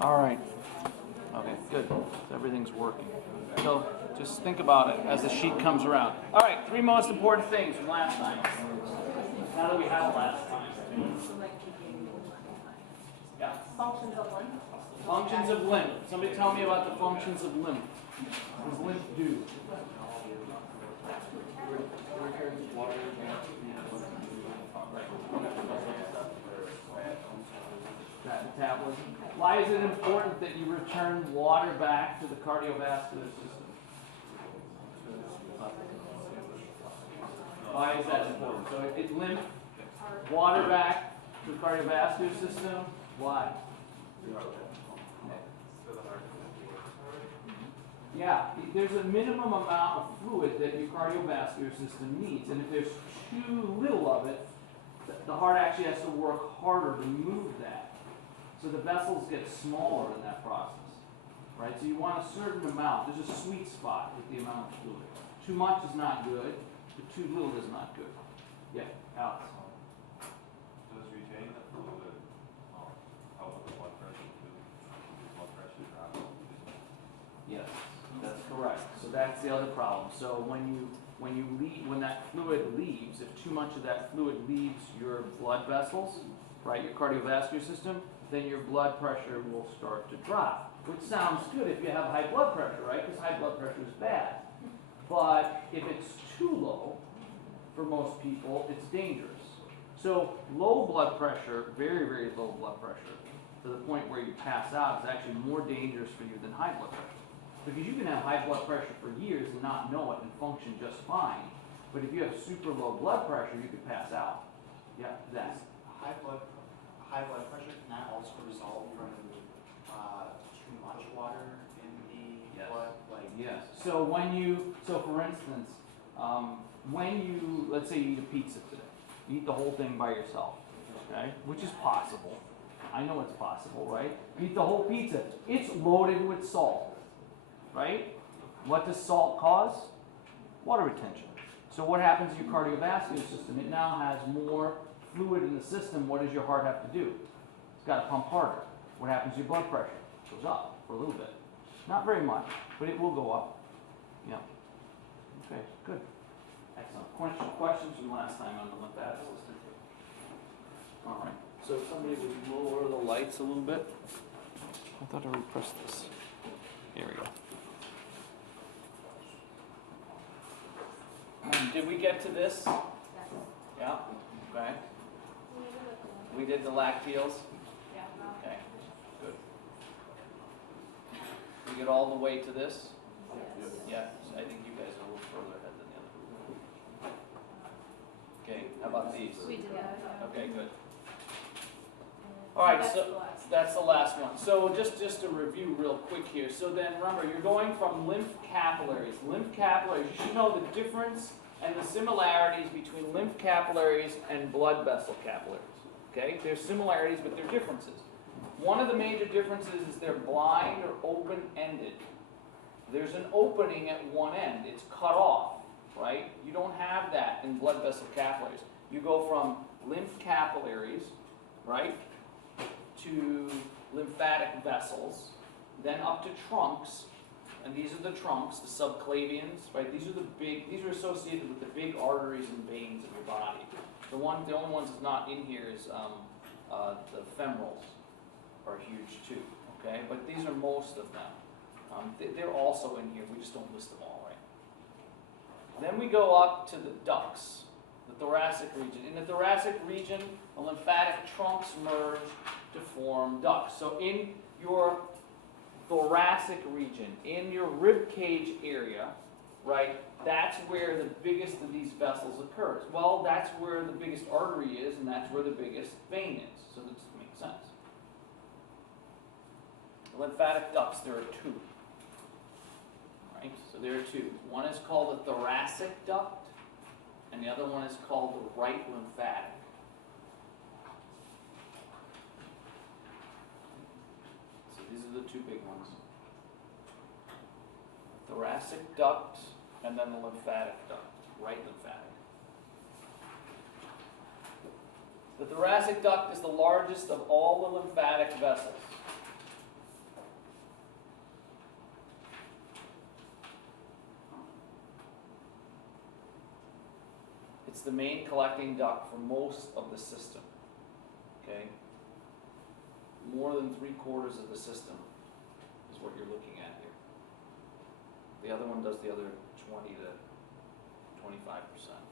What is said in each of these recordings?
All right. Okay, good. So everything's working. So just think about it as the sheet comes around. All right, 3 most important things from last time. Now that we have last time. Yeah. Functions of lymph. Functions of lymph. Somebody tell me about the functions of lymph. What does lymph do? Metabolism. Why is it important that you return water back to the cardiovascular system? Why is that important? So it lymph, water back to the cardiovascular system. Why? Yeah, there's a minimum amount of fluid that your cardiovascular system needs, and if there's too little of it, the heart actually has to work harder to move that. So the vessels get smaller in that process, right? So you want a certain amount. There's a sweet spot with the amount of fluid. Too much is not good, but too little is not good. Yeah, Alex. Does retaining the fluid help with the blood pressure too? Blood pressure drops? Yes, that's correct. So that's the other problem. So when that fluid leaves, if too much of that fluid leaves your blood vessels, right, your cardiovascular system, then your blood pressure will start to drop. Which sounds good if you have high blood pressure, right? Because high blood pressure is bad. But if it's too low, for most people, it's dangerous. So low blood pressure, very, very low blood pressure, to the point where you pass out, is actually more dangerous for you than high blood pressure. Because you can have high blood pressure for years and not know it and function just fine. But if you have super low blood pressure, you could pass out. Yeah, that's High blood pressure, can that also result from too much water in the blood? Yes. So for instance, when you, let's say you eat a pizza today, you eat the whole thing by yourself, okay? Which is possible. I know it's possible, right? You eat the whole pizza. It's loaded with salt, right? What does salt cause? Water retention. So what happens to your cardiovascular system? It now has more fluid in the system. What does your heart have to do? It's got to pump harder. What happens to your blood pressure? It goes up for a little bit. Not very much, but it will go up. Yeah. Okay, good. Excellent. Questions from last time on the lymphatic system? All right. So somebody would lower the lights a little bit. I thought I repressed this. Here we go. Did we get to this? Yeah. Okay. We did the lacteals? Yeah. Okay, good. We get all the way to this? Yeah, I think you guys are a little further ahead than the other. Okay, how about these? We did that. Okay, good. All right, so that's the last one. So just to review real quick here. So then remember, you're going from lymph capillaries. Lymph capillaries, you should know the difference and the similarities between lymph capillaries and blood vessel capillaries. Okay, there's similarities, but there are differences. One of the major differences is they're blind or open-ended. There's an opening at one end. It's cut off, right? You don't have that in blood vessel capillaries. You go from lymph capillaries, right, to lymphatic vessels, then up to trunks, and these are the trunks, the subclavians, right? These are associated with the big arteries and veins of your body. The only ones that's not in here is the femorals are huge too, okay? But these are most of them. They're also in here, we just don't list them all, right? Then we go up to the ducts, the thoracic region. In the thoracic region, the lymphatic trunks merge to form ducts. So in your thoracic region, in your rib cage area, right, that's where the biggest of these vessels occurs. Well, that's where the biggest artery is, and that's where the biggest vein is. So this makes sense. The lymphatic ducts, there are two. Right? So there are two. One is called the thoracic duct, and the other one is called the right lymphatic. So these are the two big ones. Thoracic duct, and then the lymphatic duct, right lymphatic. The thoracic duct is the largest of all the lymphatic vessels. It's the main collecting duct for most of the system. Okay? More than 3/4 of the system is what you're looking at here. The other one does the other 20 to 25%.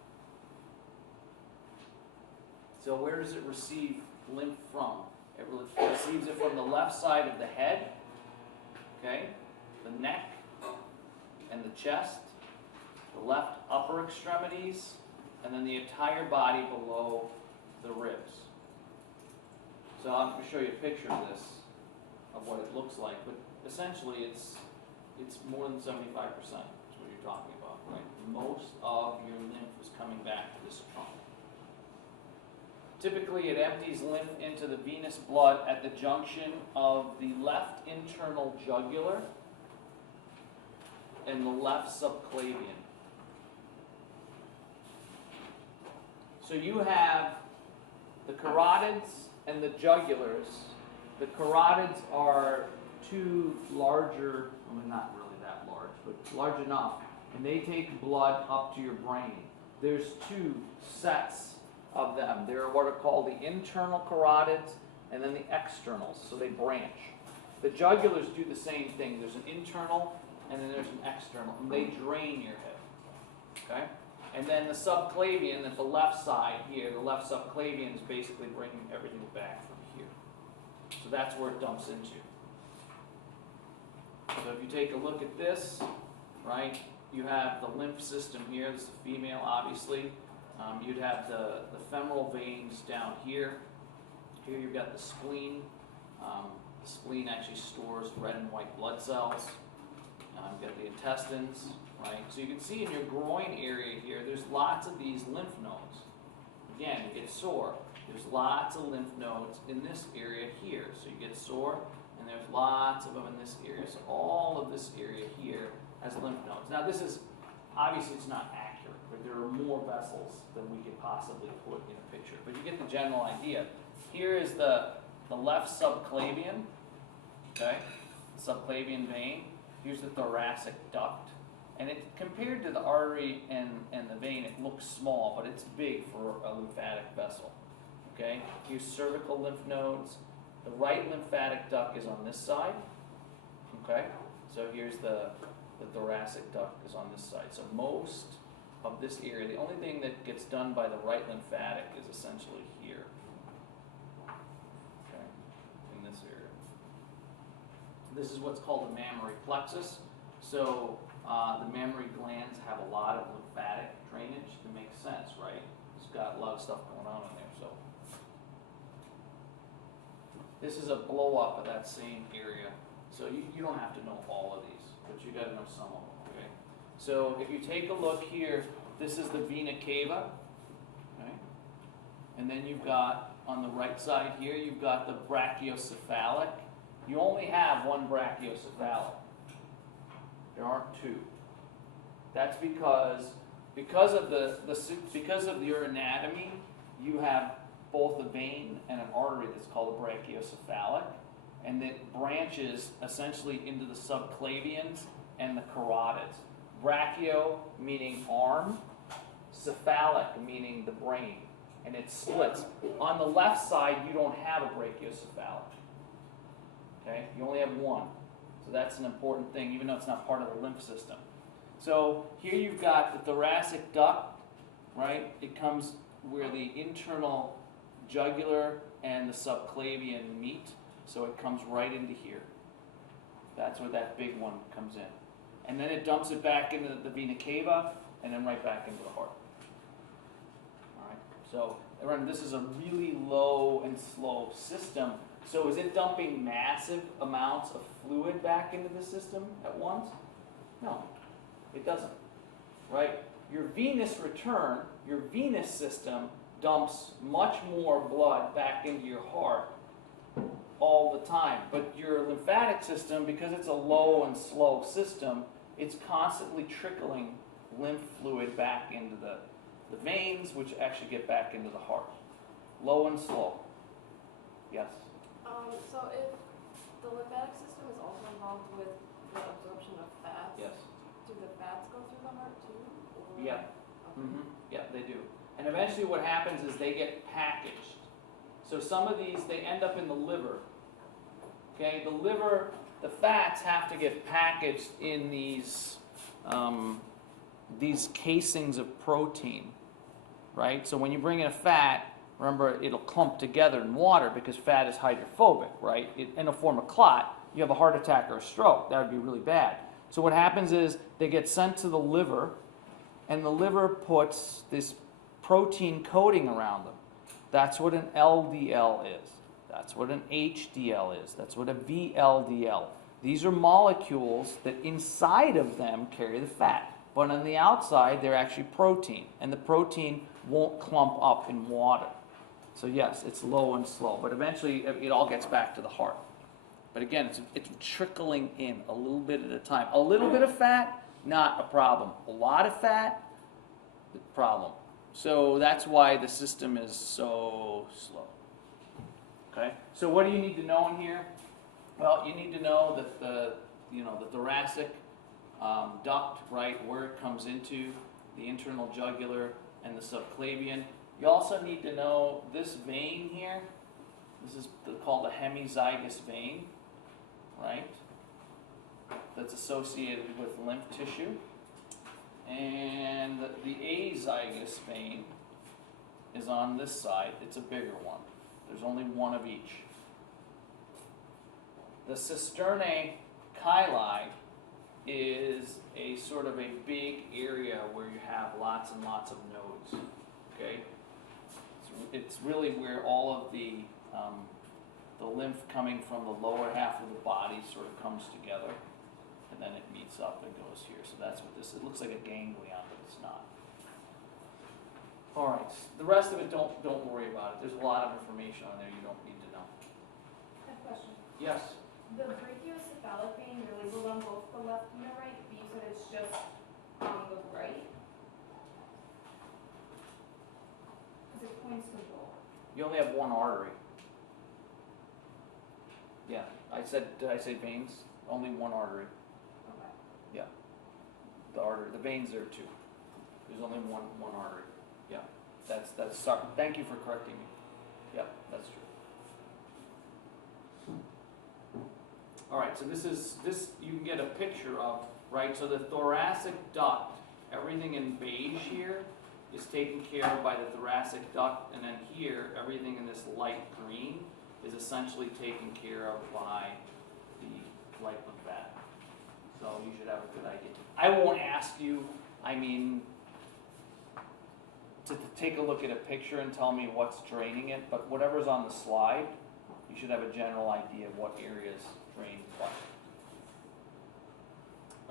So where does it receive lymph from? It receives it from the left side of the head, okay, the neck and the chest, the left upper extremities, and then the entire body below the ribs. So I'm going to show you a picture of this, of what it looks like, but essentially it's more than 75% is what you're talking about, right? Most of your lymph is coming back to this trunk. Typically it empties lymph into the venous blood at the junction of the left internal jugular and the left subclavian. So you have the carotids and the jugulars. The carotids are two larger, I mean not really that large, but large enough, and they take blood up to your brain. There's two sets of them. There are what are called the internal carotids and then the externals, so they branch. The jugulars do the same thing. There's an internal and then there's an external, and they drain your head. Okay? And then the subclavian at the left side here, the left subclavian is basically bringing everything back from here. So that's where it dumps into. So if you take a look at this, right, you have the lymph system here. This is a female, obviously. You'd have the femoral veins down here. Here you've got the spleen. The spleen actually stores red and white blood cells. You've got the intestines, right? So you can see in your groin area here, there's lots of these lymph nodes. Again, you get sore. There's lots of lymph nodes in this area here. So you get sore, and there's lots of them in this area. So all of this area here has lymph nodes. Now this is, obviously it's not accurate, but there are more vessels than we could possibly put in a picture. But you get the general idea. Here is the left subclavian, okay? The subclavian vein. Here's the thoracic duct. And it, compared to the artery and the vein, it looks small, but it's big for a lymphatic vessel. Okay? Here's cervical lymph nodes. The right lymphatic duct is on this side. Okay? So here's the thoracic duct is on this side. So most of this area, the only thing that gets done by the right lymphatic is essentially here. Okay? In this area. This is what's called the mammary plexus. So the mammary glands have a lot of lymphatic drainage. That makes sense, right? It's got a lot of stuff going on in there. So this is a blow up of that same area. So you don't have to know all of these, but you got to know some of them. Okay. So if you take a look here, this is the vena cava. Okay. And then you've got on the right side here, you've got the brachiocephalic. You only have one brachiocephalic. There aren't two. That's because because of because of your anatomy, you have both a vein and an artery that's called a brachiocephalic, and it branches essentially into the subclavians and the carotids. Brachio meaning arm, cephalic meaning the brain, and it splits. On the left side, you don't have a brachiocephalic. Okay, you only have one. So that's an important thing, even though it's not part of the lymph system. So here you've got the thoracic duct, right? It comes where the internal jugular and the subclavian meet. So it comes right into here. That's where that big one comes in. And then it dumps it back into the vena cava and then right back into the heart. All right. So remember, this is a really low and slow system. So is it dumping massive amounts of fluid back into the system at once? No, it doesn't. Right? Your venous return, your venous system dumps much more blood back into your heart all the time. But your lymphatic system, because it's a low and slow system, it's constantly trickling lymph fluid back into the veins, which actually get back into the heart. Low and slow. Yes? So if the lymphatic system is also involved with the absorption of fats, Yes. do the fats go through the heart too? Or? Yeah. Okay. Mm-hmm. Yeah, they do. And eventually what happens is they get packaged. So some of these, they end up in the liver. Okay, the liver, the fats have to get packaged in these casings of protein, right? So when you bring in a fat, remember, it'll clump together in water because fat is hydrophobic, right? It'll form a clot. You have a heart attack or a stroke. That would be really bad. So what happens is they get sent to the liver, and the liver puts this protein coating around them. That's what an LDL is. That's what an HDL is. That's what a VLDL. These are molecules that inside of them carry the fat. But on the outside, they're actually protein. And the protein won't clump up in water. So yes, it's low and slow. But eventually, it all gets back to the heart. But again, it's trickling in a little bit at a time. A little bit of fat, not a problem. A lot of fat, problem. So that's why the system is so slow. Okay? So what do you need to know in here? Well, you need to know that the thoracic duct, right, where it comes into, the internal jugular and the subclavian. You also need to know this vein here. This is called the hemizygous vein, right? That's associated with lymph tissue. And the azygous vein is on this side. It's a bigger one. There's only one of each. The cisternae chyli is a sort of a big area where you have lots and lots of nodes. Okay, it's really where all of the lymph coming from the lower half of the body sort of comes together, and then it meets up and goes here. So that's what this. It looks like a ganglion, but it's not. All right. The rest of it, don't worry about it. There's a lot of information on there you don't need to know. I have a question. Yes. The brachiocephalic vein, you're labeled on both the left and the right, but you said it's just on the right? Because it points to both. You only have one artery. Yeah. Did I say veins? Only one artery. Okay. Yeah. The artery. The veins there too. There's only one artery. Yeah. That's sorry. Thank you for correcting me. Yeah, that's true. All right, so this you can get a picture of, right? So the thoracic duct, everything in beige here is taken care of by the thoracic duct, and then here, everything in this light green is essentially taken care of by the light lymphatic. So you should have a good idea. I won't ask you, to take a look at a picture and tell me what's draining it, but whatever's on the slide, you should have a general idea of what areas drain what.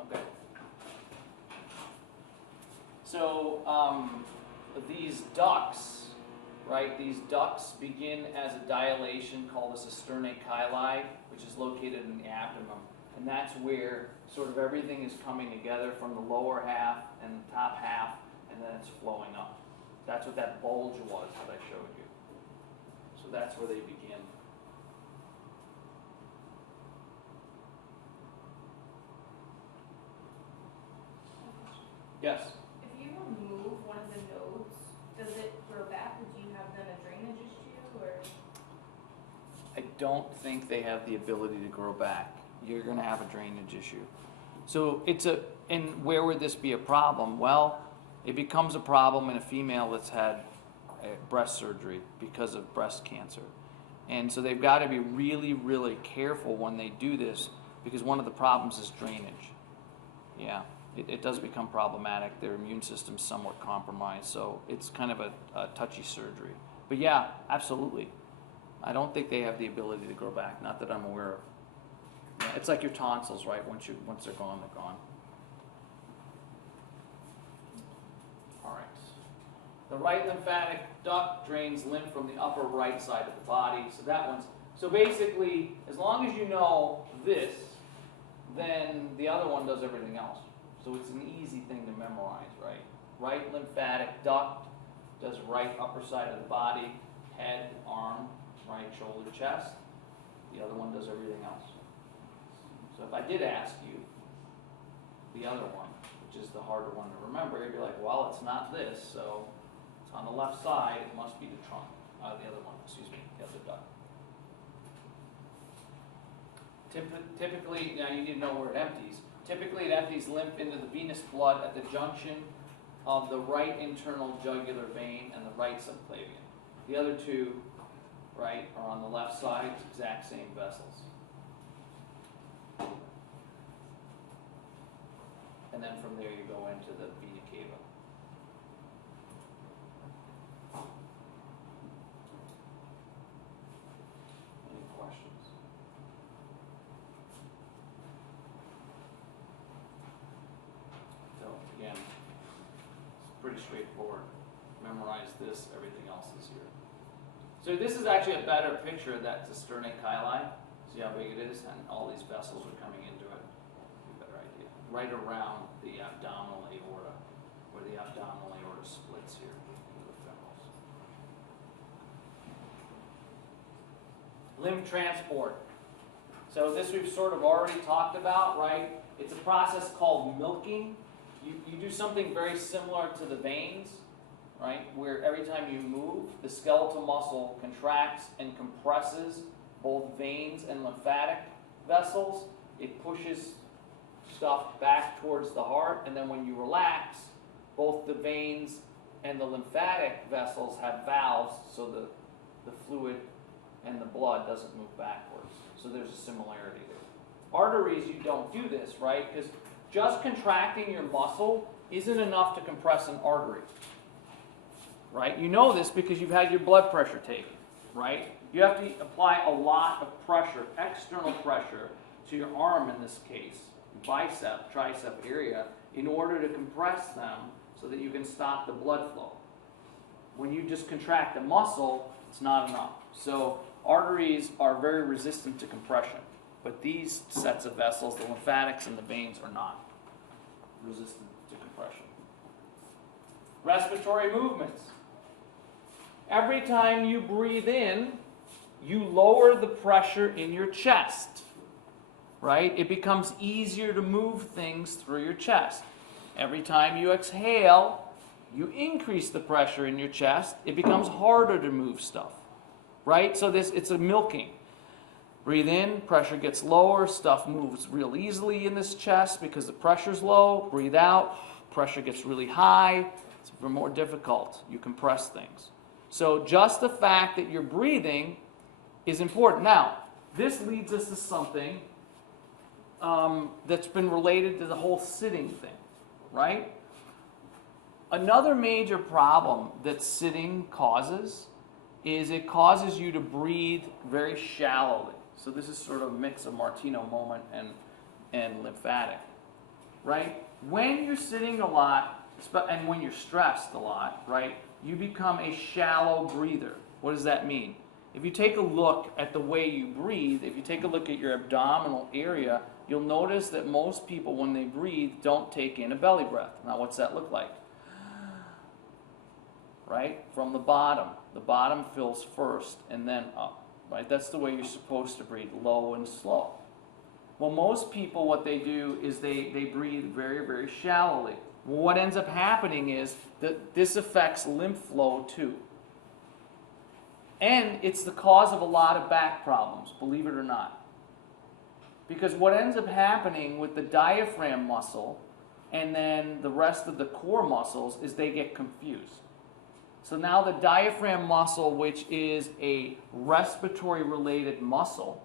Okay. So these ducts, right? These ducts begin as a dilation called the cisternae chyli, which is located in the abdomen, and that's where sort of everything is coming together from the lower half and the top half, and then it's flowing up. That's what that bulge was that I showed you. So that's where they begin. Yes? If you remove one of the nodes, does it grow back, or do you have then a drainage issue, or? I don't think they have the ability to grow back. You're going to have a drainage issue. So and where would this be a problem? Well, it becomes a problem in a female that's had breast surgery because of breast cancer. And so they've got to be really, really careful when they do this, because one of the problems is drainage. Yeah, it does become problematic. Their immune system's somewhat compromised, so it's kind of a touchy surgery. But yeah, absolutely. I don't think they have the ability to grow back, not that I'm aware of. Yeah, it's like your tonsils, right? Once they're gone, they're gone. All right. The right lymphatic duct drains lymph from the upper right side of the body. So basically, as long as you know this, then the other one does everything else. So it's an easy thing to memorize, right? Right lymphatic duct does right upper side of the body, head, arm, right shoulder, chest. The other one does everything else. So if I did ask you the other one, which is the harder one to remember, you'd be like, well, it's not this, so it's on the left side, it must be the trunk. The other one, excuse me, the other duct. Typically, now you need to know where it empties. Typically, it empties lymph into the venous blood at the junction of the right internal jugular vein and the right subclavian. The other two, right, are on the left side, exact same vessels. And then from there you go into the vena cava. Any questions? So again, it's pretty straightforward. Memorize this, everything else is here. So this is actually a better picture of that cisternae chyli. See how big it is? And all these vessels are coming into it. A better idea. Right around the abdominal aorta, where the abdominal aorta splits here into the femorals. Lymph transport. So this we've sort of already talked about, right? It's a process called milking. You do something very similar to the veins, right? Where every time you move, the skeletal muscle contracts and compresses both veins and lymphatic vessels. It pushes stuff back towards the heart, and then when you relax, both the veins and the lymphatic vessels have valves, so the fluid and the blood doesn't move backwards. So there's a similarity there. Arteries, you don't do this, right? Because just contracting your muscle isn't enough to compress an artery, right? You know this because you've had your blood pressure taken, right? You have to apply a lot of pressure, external pressure, to your arm in this case, bicep, tricep area, in order to compress them so that you can stop the blood flow. When you just contract the muscle, it's not enough. So arteries are very resistant to compression, but these sets of vessels, the lymphatics and the veins, are not resistant to compression. Respiratory movements. Every time you breathe in, you lower the pressure in your chest, right? It becomes easier to move things through your chest. Every time you exhale, you increase the pressure in your chest. It becomes harder to move stuff, right? So it's a milking. Breathe in, pressure gets lower, stuff moves real easily in this chest because the pressure's low. Breathe out, pressure gets really high. It's more difficult. You compress things. So just the fact that you're breathing is important. Now, this leads us to something that's been related to the whole sitting thing, right? Another major problem that sitting causes is it causes you to breathe very shallowly. So this is sort of a mix of Martino moment and lymphatic, right? When you're sitting a lot, and when you're stressed a lot, right, you become a shallow breather. What does that mean? If you take a look at the way you breathe, if you take a look at your abdominal area, you'll notice that most people, when they breathe, don't take in a belly breath. Now, what's that look like? right? From the bottom. The bottom fills first and then up, right? That's the way you're supposed to breathe, low and slow. Well, most people, what they do is they breathe very, very shallowly. Well, what ends up happening is that this affects lymph flow too. And it's the cause of a lot of back problems, believe it or not. Because what ends up happening with the diaphragm muscle and then the rest of the core muscles is they get confused. So now the diaphragm muscle, which is a respiratory related muscle,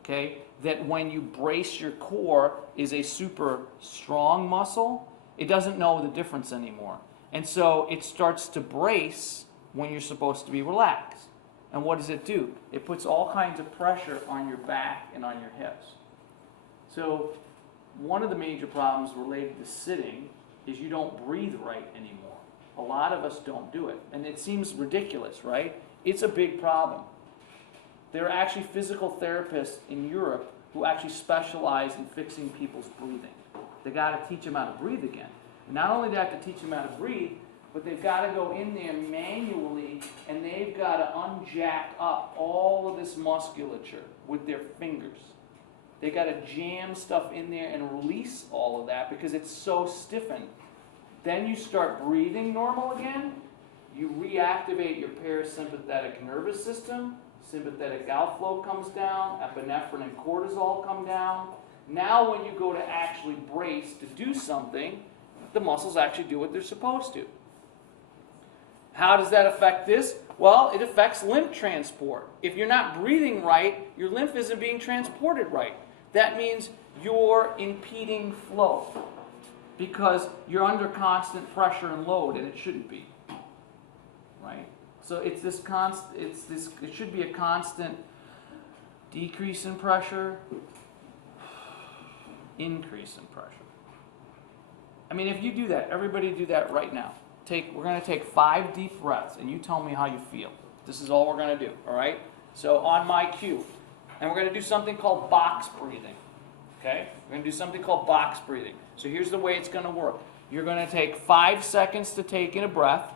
okay, that when you brace your core is a super strong muscle, it doesn't know the difference anymore. And so it starts to brace when you're supposed to be relaxed. And what does it do? It puts all kinds of pressure on your back and on your hips. So one of the major problems related to sitting is you don't breathe right anymore. A lot of us don't do it. And it seems ridiculous, right? It's a big problem. There are actually physical therapists in Europe who actually specialize in fixing people's breathing. They got to teach them how to breathe again. And not only do they have to teach them how to breathe, but they've got to go in there manually and they've got to unjack up all of this musculature with their fingers. They got to jam stuff in there and release all of that because it's so stiffened. Then you start breathing normal again. You reactivate your parasympathetic nervous system. Sympathetic outflow comes down. Epinephrine and cortisol come down. Now when you go to actually brace to do something, the muscles actually do what they're supposed to. How does that affect this? Well, it affects lymph transport. If you're not breathing right, your lymph isn't being transported right. That means you're impeding flow because you're under constant pressure and load, and it shouldn't be. Right? So it's this it should be a constant decrease in pressure, increase in pressure. I mean, if you do that, everybody do that right now. We're going to take 5 deep breaths, and you tell me how you feel. This is all we're going to do, all right? So on my cue, and we're going to do something called box breathing, okay? We're going to do something called box breathing. So here's the way it's going to work. You're going to take 5 seconds to take in a breath.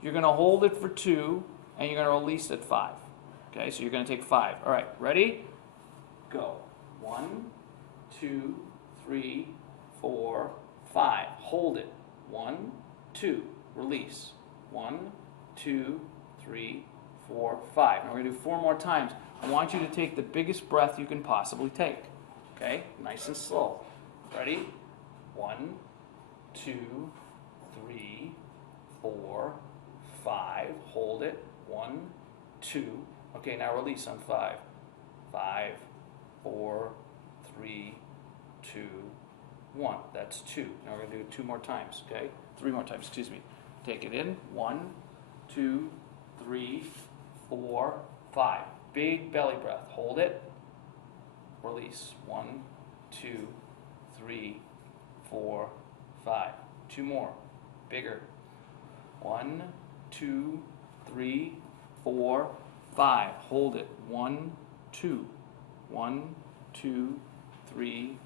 You're going to hold it for 2, and you're going to release at 5. Okay, so you're going to take 5. All right, ready? Go. 1, 2, 3, 4, 5. Hold it. 1, 2. Release. 1, 2, 3, 4, 5. Now we're going to do 4 more times. I want you to take the biggest breath you can possibly take. Okay? Nice and slow. Ready? 1, 2, 3, 4, 5. Hold it. 1, 2. Okay, now release on 5. 5, 4, 3, 2, 1. That's 2. Now we're going to do it 2 more times. Okay? 3 more times, excuse me. Take it in. 1, 2, 3, 4, 5. Big belly breath. Hold it. Release. 1, 2, 3, 4, 5. 2 more. Bigger. 1, 2, 3, 4, 5. Hold it. 1, 2. 1, 2, 3,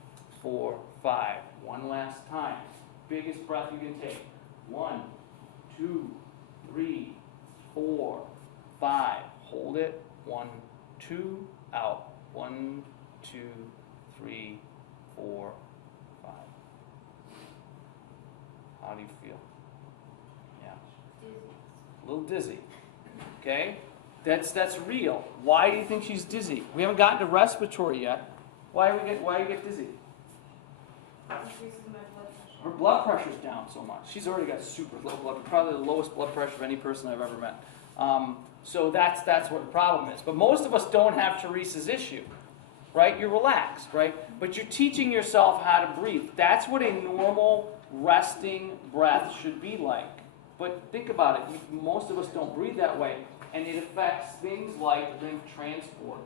4, 5. One last time. Biggest breath you can take. 1, 2, 3, 4, 5. Hold it. 1, 2, out. 1, 2, 3, 4, 5. How do you feel? Yeah. A little dizzy. Okay? That's real. Why do you think she's dizzy? We haven't gotten to respiratory yet. Why do you get dizzy? Increases my blood pressure. Her blood pressure's down so much. She's already got super low blood, probably the lowest blood pressure of any person I've ever met. So that's what the problem is. But most of us don't have Teresa's issue, right? You're relaxed, right? But you're teaching yourself how to breathe. That's what a normal resting breath should be like. But think about it. Most of us don't breathe that way, and it affects things like lymph transport.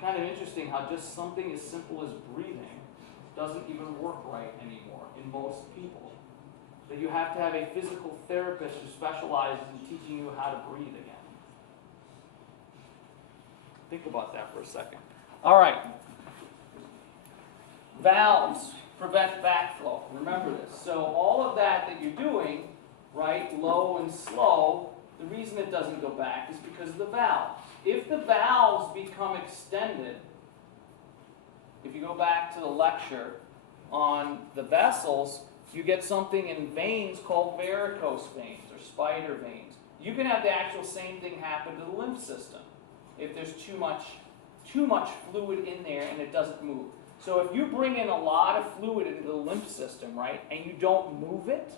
Kind of interesting how just something as simple as breathing doesn't even work right anymore in most people. That you have to have a physical therapist who specializes in teaching you how to breathe again. Think about that for a second. All right. Valves prevent backflow. Remember this. So all of that you're doing right, low and slow, the reason it doesn't go back is because of the valves. If the valves become extended, if you go back to the lecture on the vessels, you get something in veins called varicose veins or spider veins. You can have the actual same thing happen to the lymph system if there's too much fluid in there and it doesn't move. So if you bring in a lot of fluid into the lymph system, right, and you don't move it,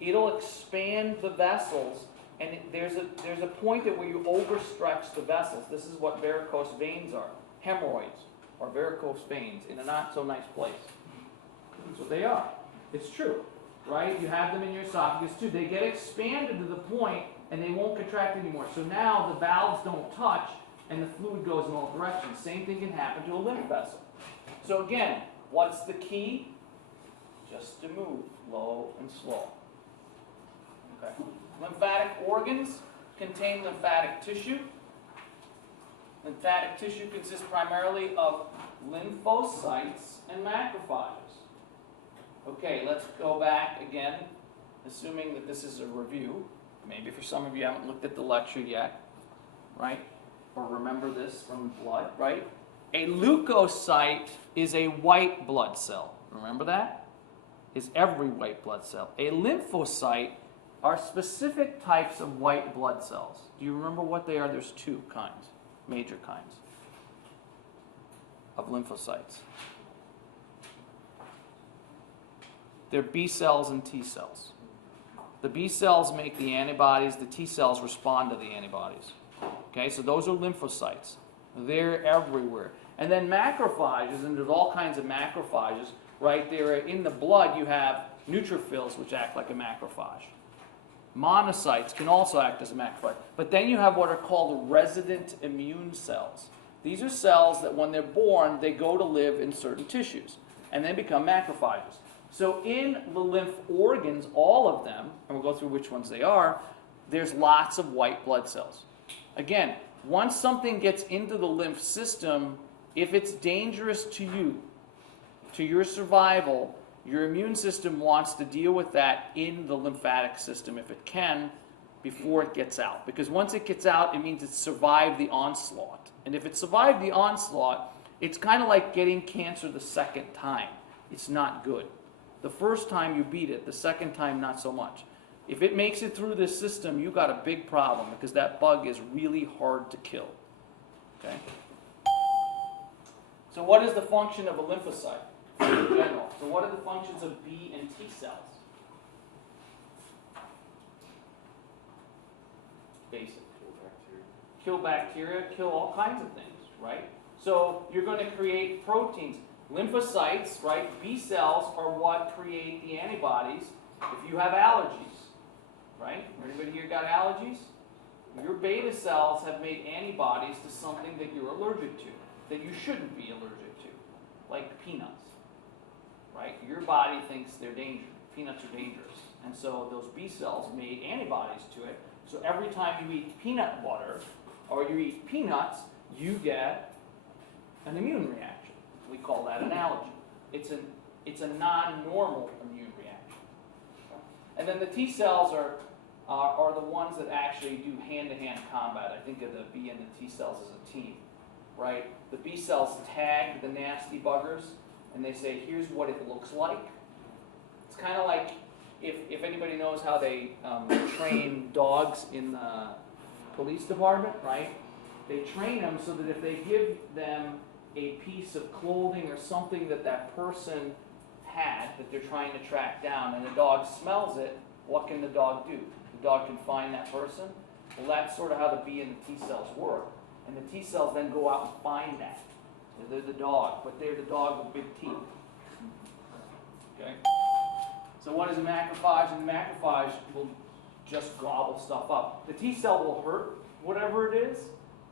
it'll expand the vessels, and there's a point at where you overstretch the vessels. This is what varicose veins are. Hemorrhoids are varicose veins in a not so nice place. That's what they are. It's true, right? You have them in your esophagus too. They get expanded to the point and they won't contract anymore. So now the valves don't touch and the fluid goes in all directions. Same thing can happen to a lymph vessel. So again, what's the key? Just to move low and slow. Okay. Lymphatic organs contain lymphatic tissue. Lymphatic tissue consists primarily of lymphocytes and macrophages. Okay, let's go back again, assuming that this is a review. Maybe for some of you haven't looked at the lecture yet, right? Or remember this from blood, right? A leukocyte is a white blood cell. Remember that? Is every white blood cell. A lymphocyte are specific types of white blood cells. Do you remember what they are? There's two kinds, major kinds of lymphocytes. They're B cells and T cells. The B cells make the antibodies, the T cells respond to the antibodies. Okay, so those are lymphocytes. They're everywhere. And then macrophages, and there's all kinds of macrophages, right? There in the blood you have neutrophils, which act like a macrophage. Monocytes can also act as a macrophage. But then you have what are called resident immune cells. These are cells that when they're born, they go to live in certain tissues and then become macrophages. So in the lymph organs, all of them, and we'll go through which ones they are, there's lots of white blood cells. Again, once something gets into the lymph system, if it's dangerous to you, to your survival, your immune system wants to deal with that in the lymphatic system if it can before it gets out. Because once it gets out, it means it's survived the onslaught. And if it survived the onslaught, it's kind of like getting cancer the second time. It's not good. The first time you beat it, the second time not so much. If it makes it through this system, you got a big problem because that bug is really hard to kill. Okay? So what is the function of a lymphocyte in general? So what are the functions of B and T cells? Basic. Kill bacteria, kill all kinds of things, right? So you're going to create proteins. Lymphocytes, right, B cells are what create the antibodies if you have allergies, right? Anybody here got allergies? Your beta cells have made antibodies to something that you're allergic to, that you shouldn't be allergic to, like peanuts, right? Your body thinks they're dangerous. Peanuts are dangerous. And so those B cells made antibodies to it. So every time you eat peanut butter or you eat peanuts, you get an immune reaction. We call that an allergy. It's a non-normal immune reaction. And then the T cells are the ones that actually do hand-to-hand combat. I think of the B and the T cells as a team, right? The B cells tag the nasty buggers, and they say, here's what it looks like. It's kind of like if anybody knows how they train dogs in the police department, right? They train them so that if they give them a piece of clothing or something that that person had that they're trying to track down and the dog smells it, what can the dog do? The dog can find that person. Well, that's sort of how the B and the T cells work. And the T cells then go out and find that. They're the dog, but they're the dog with big teeth. Okay? So what is a macrophage? And the macrophage will just gobble stuff up. The T cell will hurt whatever it is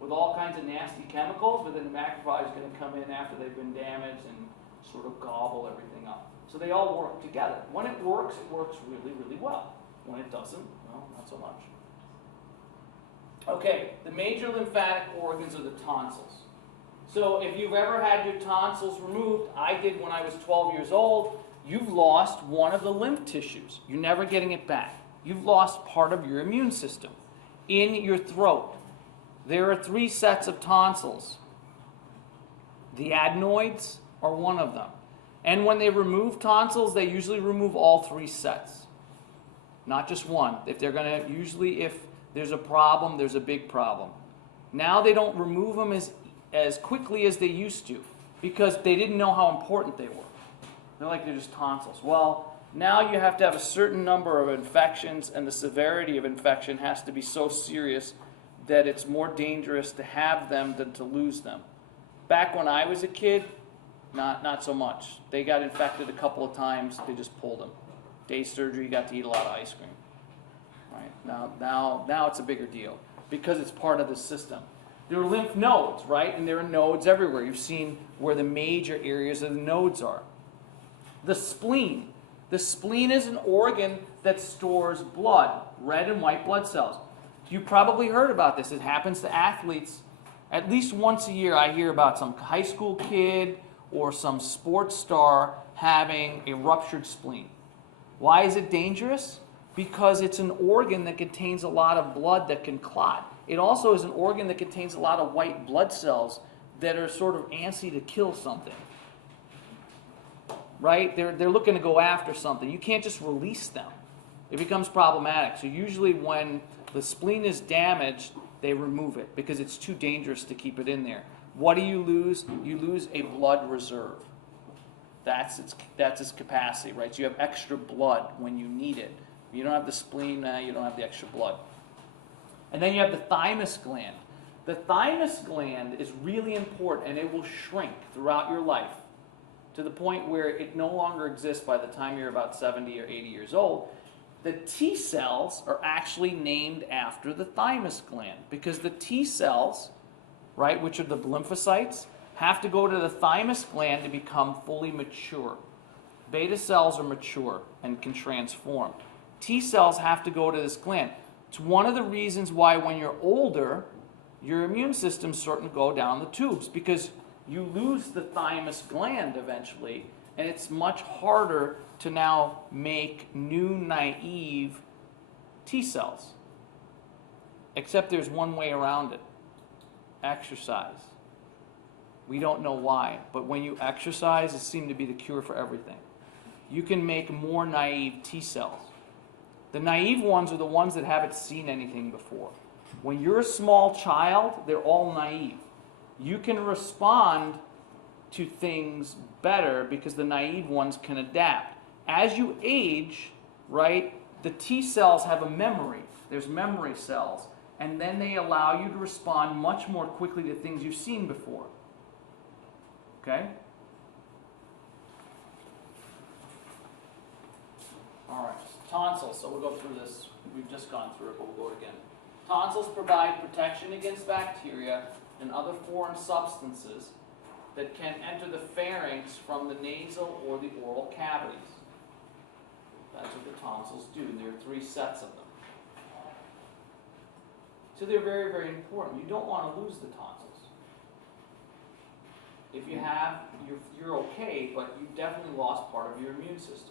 with all kinds of nasty chemicals, but then the macrophage is going to come in after they've been damaged and sort of gobble everything up. So they all work together. When it works really, really well. When it doesn't, well, not so much. Okay, the major lymphatic organs are the tonsils. So if you've ever had your tonsils removed, I did when I was 12 years old, you've lost one of the lymph tissues. You're never getting it back. you've lost part of your immune system. In your throat, there are 3 sets of tonsils. The adenoids are one of them. And when they remove tonsils, they usually remove all 3 sets. Not just one. If they're going to, usually if there's a problem, there's a big problem. Now they don't remove them as quickly as they used to because they didn't know how important they were. They're just tonsils. Well, now you have to have a certain number of infections, and the severity of infection has to be so serious that it's more dangerous to have them than to lose them. Back when I was a kid, not so much. They got infected a couple of times, they just pulled them. Day surgery, you got to eat a lot of ice cream. Right? Now it's a bigger deal because it's part of the system. There are lymph nodes, right? And there are nodes everywhere. You've seen where the major areas of the nodes are. The spleen. The spleen is an organ that stores blood, red and white blood cells. You probably heard about this. It happens to athletes. At least once a year I hear about some high school kid or some sports star having a ruptured spleen. Why is it dangerous? Because it's an organ that contains a lot of blood that can clot. It also is an organ that contains a lot of white blood cells that are sort of antsy to kill something. Right? They're looking to go after something. You can't just release them. It becomes problematic. So usually when the spleen is damaged, they remove it because it's too dangerous to keep it in there. What do you lose? You lose a blood reserve. That's its capacity, right? So you have extra blood when you need it. If you don't have the spleen, you don't have the extra blood. And then you have the thymus gland. The thymus gland is really important, and it will shrink throughout your life to the point where it no longer exists by the time you're about 70 or 80 years old. The T cells are actually named after the thymus gland because the T cells, right, which are the lymphocytes, have to go to the thymus gland to become fully mature. Beta cells are mature and can transform. T cells have to go to this gland. It's one of the reasons why when you're older, your immune system's starting to go down the tubes because you lose the thymus gland eventually, and it's much harder to now make new naive T cells. Except there's one way around it. Exercise. We don't know why, but when you exercise, it seems to be the cure for everything. You can make more naive T cells. The naive ones are the ones that haven't seen anything before. When you're a small child, they're all naive. You can respond to things better because the naive ones can adapt. As you age, right, the T cells have a memory. There's memory cells. And then they allow you to respond much more quickly to things you've seen before. Okay? All right, tonsils. So we'll go through this. We've just gone through it, but we'll go again. Tonsils provide protection against bacteria and other foreign substances that can enter the pharynx from the nasal or the oral cavities. That's what the tonsils do. There are 3 sets of them. So they're very, very important. You don't want to lose the tonsils. If you have, you're okay, but you've definitely lost part of your immune system.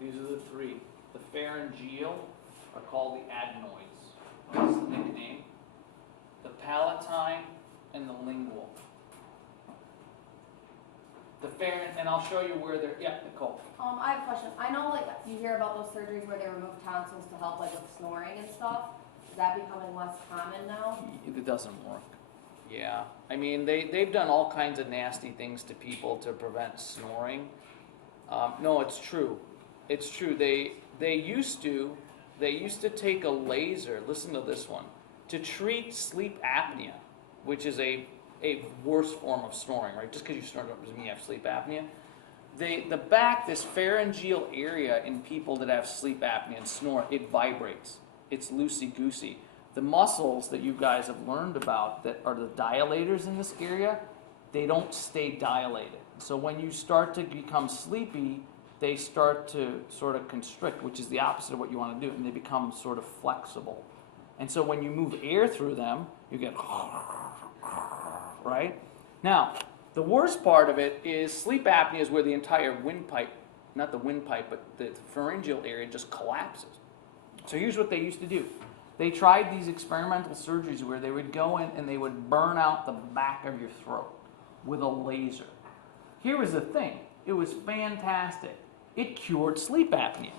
These are the 3. The pharyngeal are called the adenoids. That's the nickname. The palatine and the lingual. The pharynx, and I'll show you where they're. Yeah, Nicole. I have a question. I know, like, you hear about those surgeries where they remove tonsils to help, like, with snoring and stuff. Is that becoming less common now? It doesn't work. Yeah, I mean they've done all kinds of nasty things to people to prevent snoring. No, it's true. It's true. They used to take a laser. Listen to this one. To treat sleep apnea, which is a worse form of snoring, right? Just because you snore doesn't mean you have sleep apnea. This pharyngeal area in people that have sleep apnea and snore, it vibrates. It's loosey-goosey. The muscles that you guys have learned about that are the dilators in this area, they don't stay dilated. So when you start to become sleepy, they start to sort of constrict, which is the opposite of what you want to do, and they become sort of flexible. And so when you move air through them, you get, right? Now, the worst part of it is sleep apnea is where the entire windpipe, not the windpipe, but the pharyngeal area just collapses. So here's what they used to do. They tried these experimental surgeries where they would go in and they would burn out the back of your throat with a laser. Here was the thing. It was fantastic. It cured sleep apnea.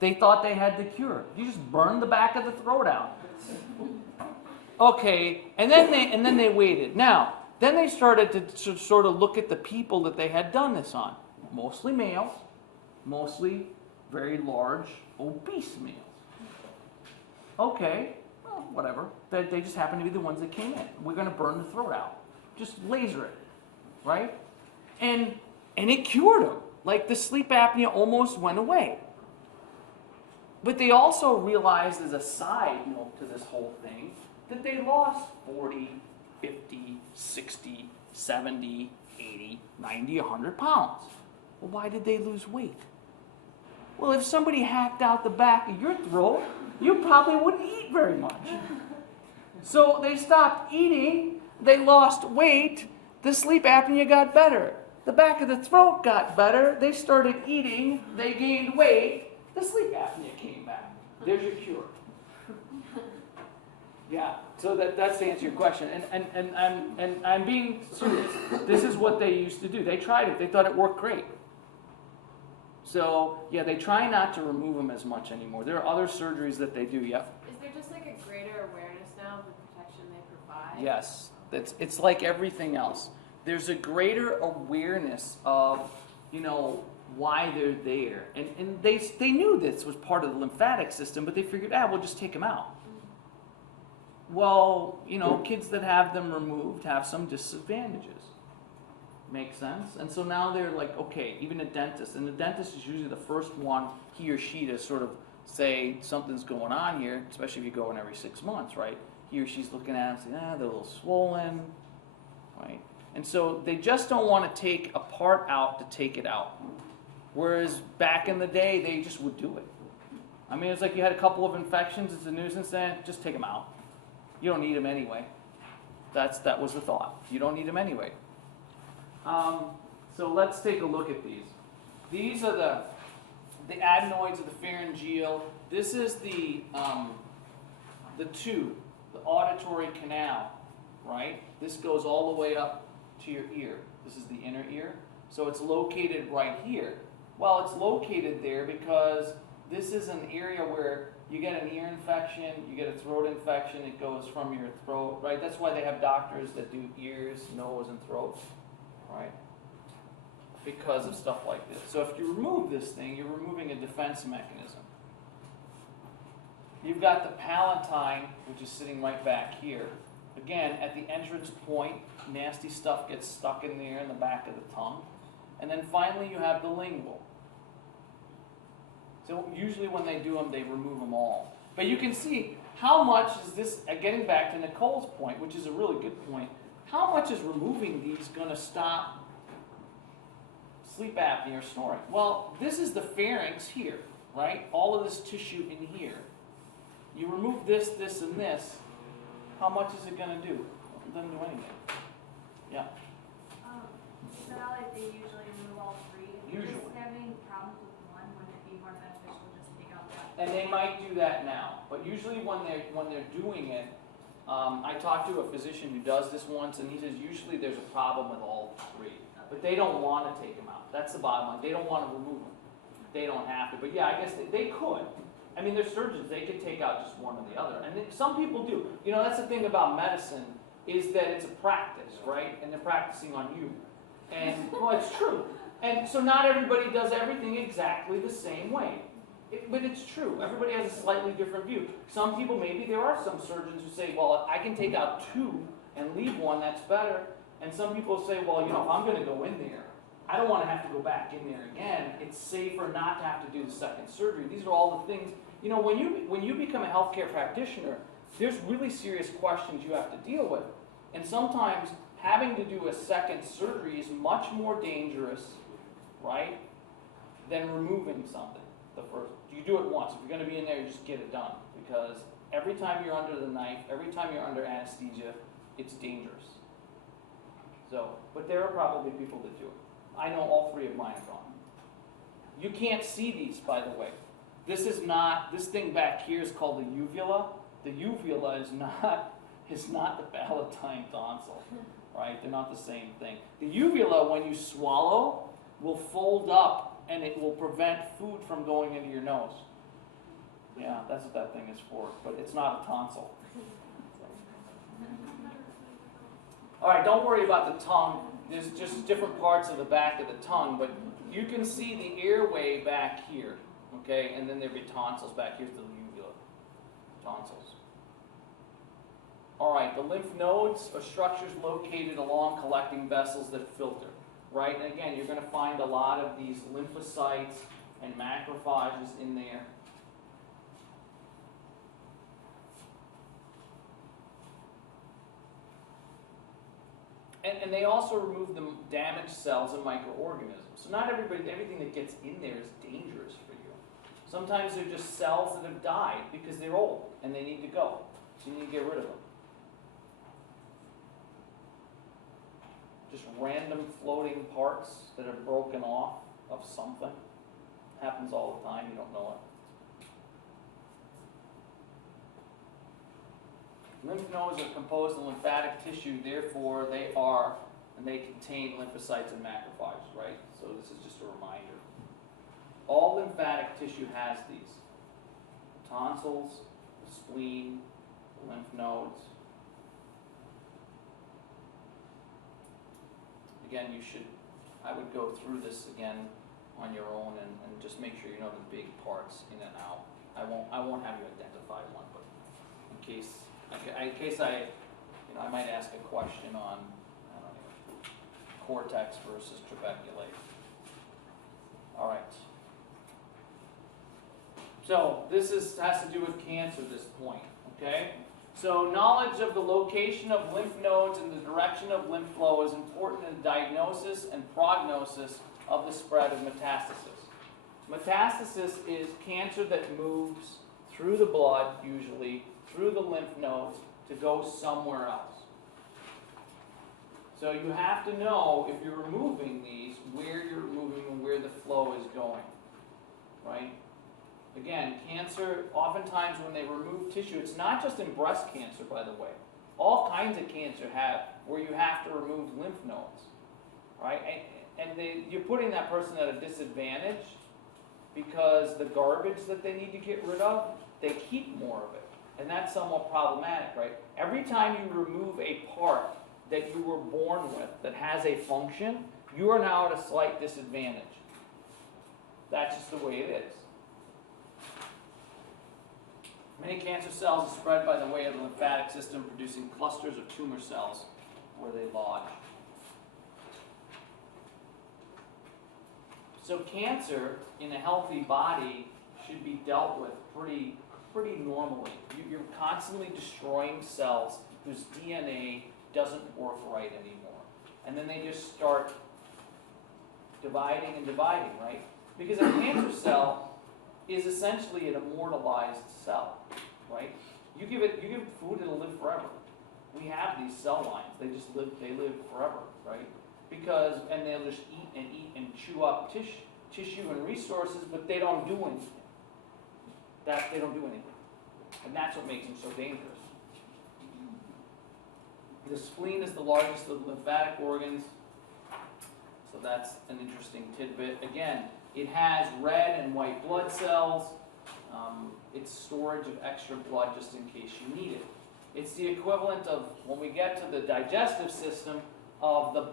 They thought they had the cure. You just burn the back of the throat out. Okay, and then they waited. Now, then they started to sort of look at the people that they had done this on. Mostly males, mostly very large, obese males. Okay, well, whatever. They just happen to be the ones that came in. We're going to burn the throat out. Just laser it, right? And it cured them. Like the sleep apnea almost went away. But they also realized as a side note to this whole thing that they lost 40, 50, 60, 70, 80, 90, 100 pounds. Well, why did they lose weight? Well, if somebody hacked out the back of your throat, you probably wouldn't eat very much. So they stopped eating, they lost weight, the sleep apnea got better. The back of the throat got better, they started eating, they gained weight, the sleep apnea came back. There's your cure. Yeah, so that's to answer your question. And I'm being serious. This is what they used to do. They tried it. They thought it worked great. So, yeah, they try not to remove them as much anymore. There are other surgeries that they do, yep. Is there just like a greater awareness now of the protection they provide? Yes, it's like everything else. There's a greater awareness of, why they're there. And they knew this was part of the lymphatic system, but they figured, we'll just take them out. Well, kids that have them removed have some disadvantages. Makes sense? And so now they're like, okay, even a dentist, and the dentist is usually the first one, he or she, to sort of say something's going on here, especially if you go in every 6 months, right? He or she's looking at them and saying, they're a little swollen, right? And so they just don't want to take a part out to take it out. Whereas back in the day, they just would do it. I mean, it's like you had a couple of infections, it's a nuisance, then just take them out. You don't need them anyway. That was the thought. You don't need them anyway. So let's take a look at these. These are the adenoids of the pharyngeal. This is the tube, the auditory canal, right? This goes all the way up to your ear. This is the inner ear. So it's located right here. Well, it's located there because this is an area where you get an ear infection, you get a throat infection, it goes from your throat, right? That's why they have doctors that do ears, nose, and throat, right? Because of stuff like this. So if you remove this thing, you're removing a defense mechanism. You've got the palatine, which is sitting right back here. Again, at the entrance point, nasty stuff gets stuck in there in the back of the tongue. And then finally you have the lingual. So usually when they do them, they remove them all. But you can see how much is this, getting back to Nicole's point, which is a really good point, how much is removing these going to stop sleep apnea or snoring? Well, this is the pharynx here, right? All of this tissue in here. You remove this, this, and this, how much is it going to do? It doesn't do anything. Yeah. So now like they usually remove all three. If you're Usually. just having problems with one, wouldn't it be more beneficial to just take out that? And they might do that now, but usually when they're doing it, I talked to a physician who does this once, and he says usually there's a problem with all three, but they don't want to take them out. That's the bottom line. They don't want to remove them. They don't have to, but yeah, I guess they could. I mean, they're surgeons. They could take out just one or the other, and some people do. That's the thing about medicine is that it's a practice, right? And they're practicing on you, and well, it's true. And so not everybody does everything exactly the same way. But it's true. Everybody has a slightly different view. Some people, maybe there are some surgeons who say, well, if I can take out two and leave one, that's better. And some people say, well, if I'm going to go in there, I don't want to have to go back in there again. It's safer not to have to do the second surgery. These are all the things. When you become a healthcare practitioner, there's really serious questions you have to deal with. And sometimes having to do a second surgery is much more dangerous, right, than removing something. The first, you do it once. If you're going to be in there, you just get it done, because every time you're under the knife, every time you're under anesthesia, it's dangerous. So, but there are probably people that do it. I know all three of mine have gone. You can't see these, by the way. This thing back here is called the uvula. The uvula is not the palatine tonsil, right? They're not the same thing. The uvula, when you swallow, will fold up and it will prevent food from going into your nose. Yeah, that's what that thing is for, but it's not a tonsil. All right, don't worry about the tongue. There's just different parts of the back of the tongue, but you can see the airway back here, okay? And then there'll be tonsils back here, the uvula, tonsils. All right, the lymph nodes are structures located along collecting vessels that filter, right? And again, you're going to find a lot of these lymphocytes and macrophages in there. And they also remove the damaged cells and microorganisms. So not everything that gets in there is dangerous for you. Sometimes they're just cells that have died because they're old and they need to go. So you need to get rid of them. Just random floating parts that are broken off of something. Happens all the time, you don't know it. Lymph nodes are composed of lymphatic tissue, therefore they contain lymphocytes and macrophages, right? So this is just a reminder. All lymphatic tissue has these. The tonsils, the spleen, the lymph nodes. Again, I would go through this again on your own and just make sure you know the big parts in and out. I won't have you identify one, but in case I might ask a question on, I don't know, cortex versus trabeculae. All right. So this has to do with cancer at this point, okay? So knowledge of the location of lymph nodes and the direction of lymph flow is important in diagnosis and prognosis of the spread of metastasis. Metastasis is cancer that moves through the blood, usually, through the lymph nodes, to go somewhere else. So you have to know, if you're removing these, where you're removing and where the flow is going, right? Again, cancer, oftentimes when they remove tissue, it's not just in breast cancer, by the way. All kinds of cancer have where you have to remove lymph nodes, right? You're putting that person at a disadvantage because the garbage that they need to get rid of, they keep more of it. And that's somewhat problematic, right? Every time you remove a part that you were born with that has a function, you are now at a slight disadvantage. That's just the way it is. Many cancer cells are spread by the way of the lymphatic system, producing clusters of tumor cells where they lodge. So cancer in a healthy body should be dealt with pretty normally. You're constantly destroying cells whose DNA doesn't work right anymore. And then they just start dividing and dividing, right? Because a cancer cell is essentially an immortalized cell, right? You give it food, it'll live forever. We have these cell lines. They live forever, right? And they'll just eat and chew up tissue and resources, but they don't do anything. They don't do anything. And that's what makes them so dangerous. The spleen is the largest of the lymphatic organs. So that's an interesting tidbit. Again, it has red and white blood cells. It's storage of extra blood just in case you need it. It's the equivalent of, when we get to the digestive system, of the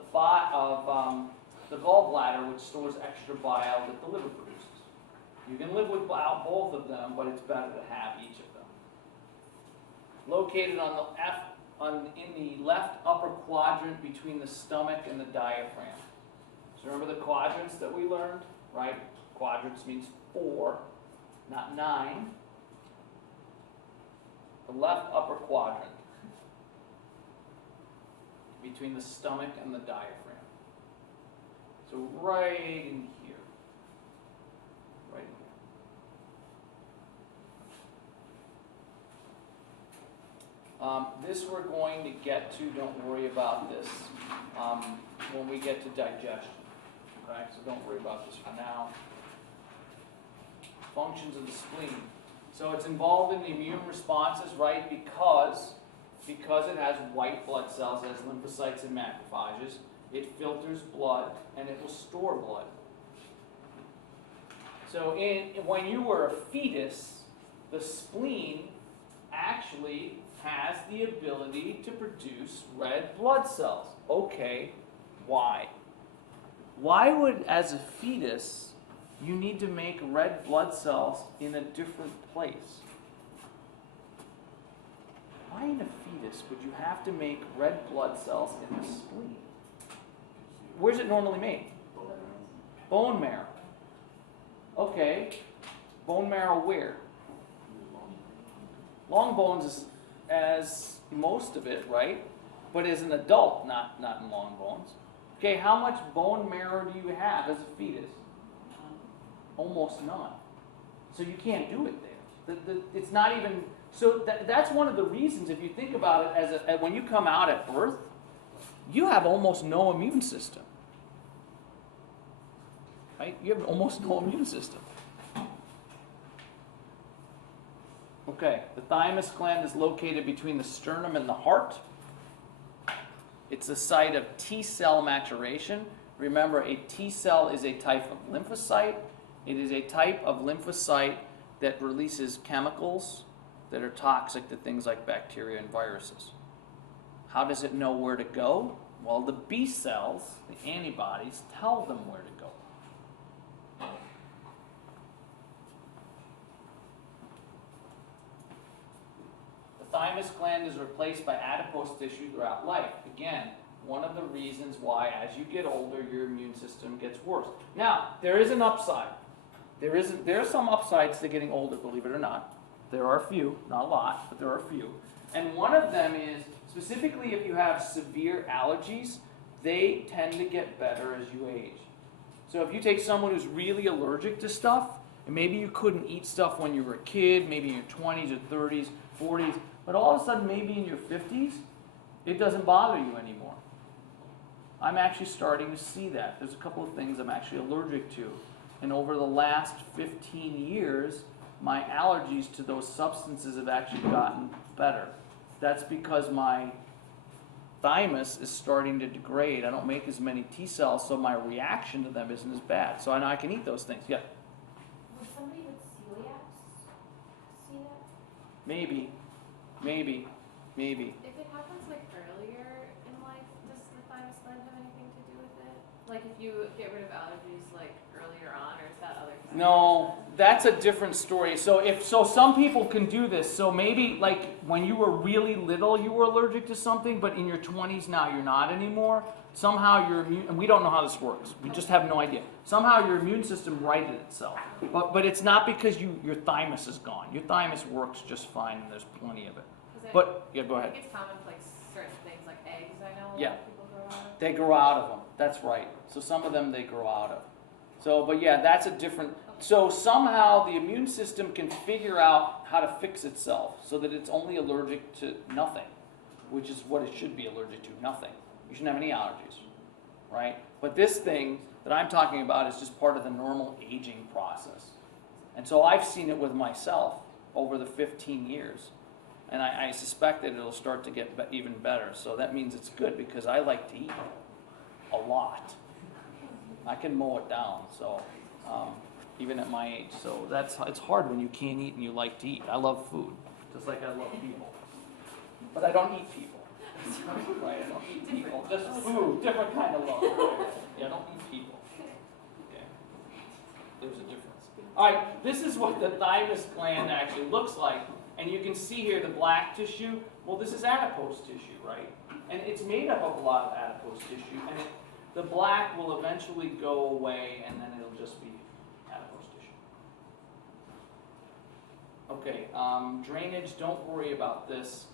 gallbladder, which stores extra bile that the liver produces. You can live without both of them, but it's better to have each of them. Located in the left upper quadrant between the stomach and the diaphragm. So remember the quadrants that we learned, right? Quadrants means 4, not 9. The left upper quadrant between the stomach and the diaphragm. So right in here. This we're going to get to, don't worry about this, when we get to digestion. Okay, so don't worry about this for now. Functions of the spleen. So it's involved in the immune responses, right? Because it has white blood cells, it has lymphocytes and macrophages. It filters blood and it will store blood. So when you were a fetus, the spleen actually has the ability to produce red blood cells. Okay, why? Why would, as a fetus, you need to make red blood cells in a different place? Why in a fetus would you have to make red blood cells in the spleen? Where's it normally made? Bone marrow. Okay, bone marrow where? Long bones is as most of it, right? But as an adult, not in long bones. Okay, how much bone marrow do you have as a fetus? Almost none. So you can't do it there. It's not even, so that's one of the reasons, if you think about it, as when you come out at birth, you have almost no immune system. Right? You have almost no immune system. Okay, the thymus gland is located between the sternum and the heart. It's the site of T cell maturation. Remember, a T cell is a type of lymphocyte. It is a type of lymphocyte that releases chemicals that are toxic to things like bacteria and viruses. How does it know where to go? Well, the B cells, the antibodies, tell them where to go. The thymus gland is replaced by adipose tissue throughout life. Again, one of the reasons why, as you get older, your immune system gets worse. Now, there is an upside. There are some upsides to getting older, believe it or not. There are a few, not a lot, but there are a few. And one of them is, specifically if you have severe allergies, they tend to get better as you age. So if you take someone who's really allergic to stuff, and maybe you couldn't eat stuff when you were a kid, maybe in your 20s or 30s, 40s, but all of a sudden maybe in your 50s, it doesn't bother you anymore. I'm actually starting to see that. There's a couple of things I'm actually allergic to. And over the last 15 years, my allergies to those substances have actually gotten better. That's because my thymus is starting to degrade. I don't make as many T cells, so my reaction to them isn't as bad. So I know I can eat those things. Yeah? Would somebody with celiac see that? Maybe. If it happens like earlier in life, does the thymus gland have anything to do with it? Like if you get rid of allergies like earlier on, or is that other factors? No, that's a different story. So some people can do this. So maybe like when you were really little, you were allergic to something, but in your 20s now you're not anymore. Somehow your immune, and we don't know how this works. We just have no idea. Somehow your immune system righted itself. But it's not because your thymus is gone. Your thymus works just fine, and there's plenty of it. But yeah, go I ahead. think it's common for like certain things like eggs. I know a lot Yeah. of people grow out of. They grow out of them. That's right. So some of them they grow out of. So, but yeah, that's a different. So somehow the immune system can figure out how to fix itself so that it's only allergic to nothing, which is what it should be allergic to, nothing. You shouldn't have any allergies, right? But this thing that I'm talking about is just part of the normal aging process. And so I've seen it with myself over the 15 years. And I suspect that it'll start to get even better. So that means it's good because I like to eat a lot. I can mow it down, so even at my age. So it's hard when you can't eat and you like to eat. I love food, just like I love people. But I don't eat people. Right? I don't eat people. Just food, different kind of love. Right? Yeah, I don't eat people. Okay. There's a difference. All right, this is what the thymus gland actually looks like. And you can see here the black tissue. Well, this is adipose tissue, right? And it's made up of a lot of adipose tissue. And the black will eventually go away, and then it'll just be adipose tissue. Okay, drainage, don't worry about this.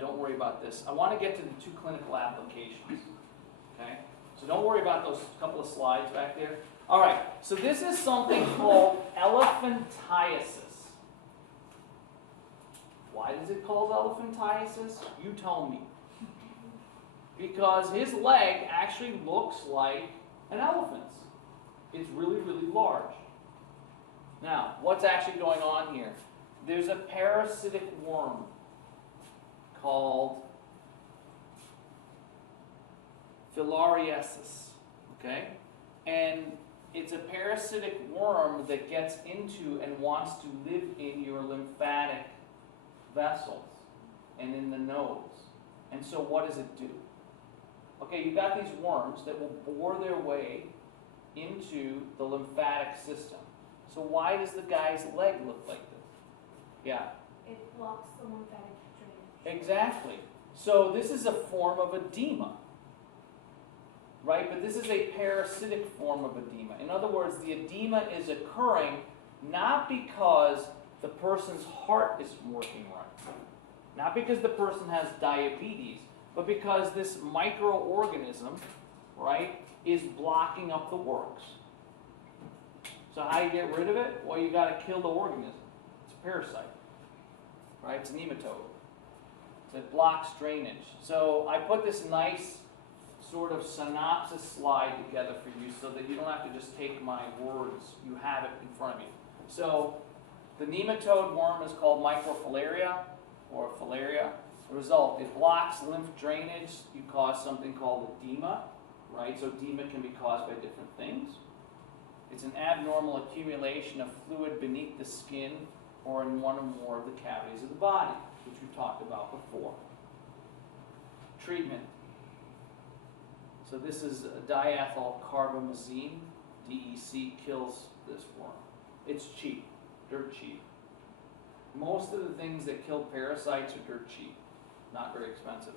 Don't worry about this. I want to get to the 2 clinical applications. Okay? So don't worry about those couple of slides back there. All right, so this is something called elephantiasis. Why does it called elephantiasis? You tell me. Because his leg actually looks like an elephant's. It's really, really large. Now, what's actually going on here? There's a parasitic worm called filariasis, okay? And it's a parasitic worm that gets into and wants to live in your lymphatic vessels and in the nose. And so what does it do? Okay, you've got these worms that will bore their way into the lymphatic system. So why does the guy's leg look like this? Yeah. It blocks the lymphatic drainage. Exactly. So this is a form of edema, right? But this is a parasitic form of edema. In other words, the edema is occurring not because the person's heart is working right, not because the person has diabetes, but because this microorganism, right, is blocking up the works. So how do you get rid of it? Well, you got to kill the organism. It's a parasite, right? It's a nematode. So it blocks drainage. So I put this nice sort of synopsis slide together for you so that you don't have to just take my words. You have it in front of you. So the nematode worm is called microfilaria or filaria. The result, it blocks lymph drainage. You cause something called edema, right? So edema can be caused by different things. It's an abnormal accumulation of fluid beneath the skin or in one or more of the cavities of the body, which we talked about before. Treatment. So this is diethyl carbamazine. DEC kills this worm. It's cheap, dirt cheap. Most of the things that kill parasites are dirt cheap, not very expensive.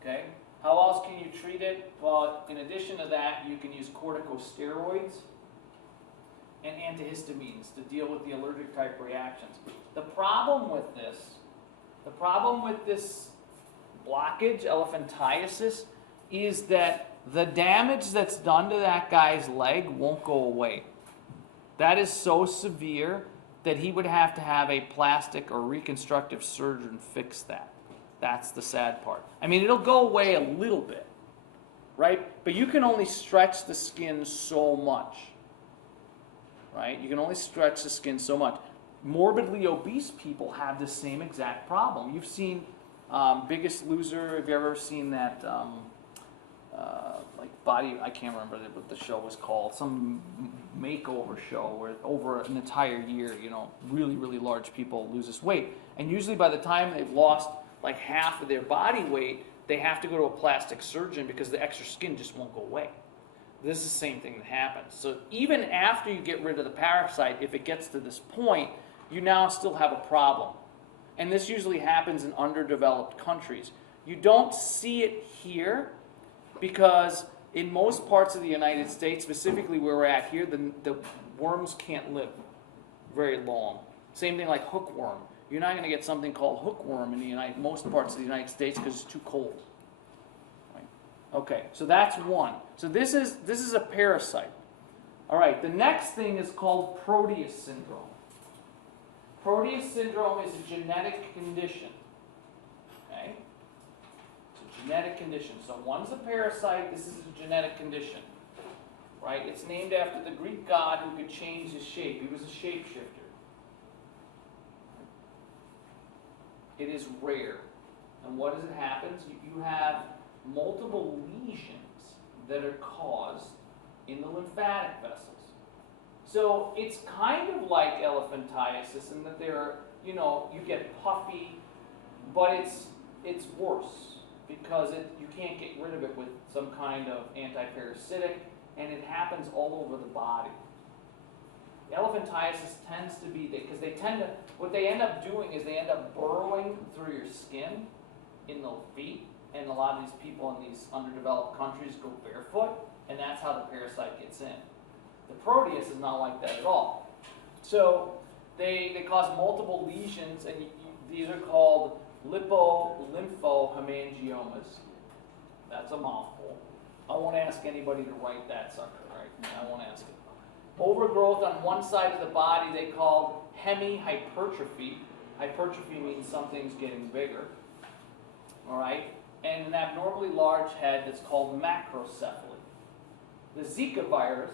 Okay? How else can you treat it? Well, in addition to that, you can use corticosteroids and antihistamines to deal with the allergic type reactions. The problem with this blockage, elephantiasis, is that the damage that's done to that guy's leg won't go away. That is so severe that he would have to have a plastic or reconstructive surgeon fix that. That's the sad part. I mean, it'll go away a little bit, right? But you can only stretch the skin so much, right? You can only stretch the skin so much. Morbidly obese people have the same exact problem. You've seen Biggest Loser. Have you ever seen that like body? I can't remember what the show was called. Some makeover show where over an entire year, really, really large people lose this weight. And usually by the time they've lost like half of their body weight, they have to go to a plastic surgeon because the extra skin just won't go away. This is the same thing that happens. So even after you get rid of the parasite, if it gets to this point, you now still have a problem. And this usually happens in underdeveloped countries. You don't see it here because in most parts of the United States, specifically where we're at here, the worms can't live very long. Same thing like hookworm. You're not going to get something called hookworm in most parts of the United States because it's too cold. Right? Okay, so that's one. So this is a parasite. All right, the next thing is called Proteus syndrome. Proteus syndrome is a genetic condition. Okay? It's a genetic condition. So one's a parasite, this is a genetic condition. Right? It's named after the Greek god who could change his shape. He was a shapeshifter. It is rare. And what does it happen? You have multiple lesions that are caused in the lymphatic vessels. So it's kind of like elephantiasis in that you get puffy, but it's worse because you can't get rid of it with some kind of antiparasitic, and it happens all over the body. Elephantiasis tends to be, because what they end up doing is they end up burrowing through your skin in the feet, and a lot of these people in these underdeveloped countries go barefoot, and that's how the parasite gets in. The Proteus is not like that at all. So they cause multiple lesions, and these are called lymphohemangiomas. That's a mouthful. I won't ask anybody to write that sucker, right? I won't ask it. Overgrowth on one side of the body they call hemihypertrophy, Hypertrophy means something's getting bigger. All right? And an abnormally large head that's called macrocephaly. The Zika virus,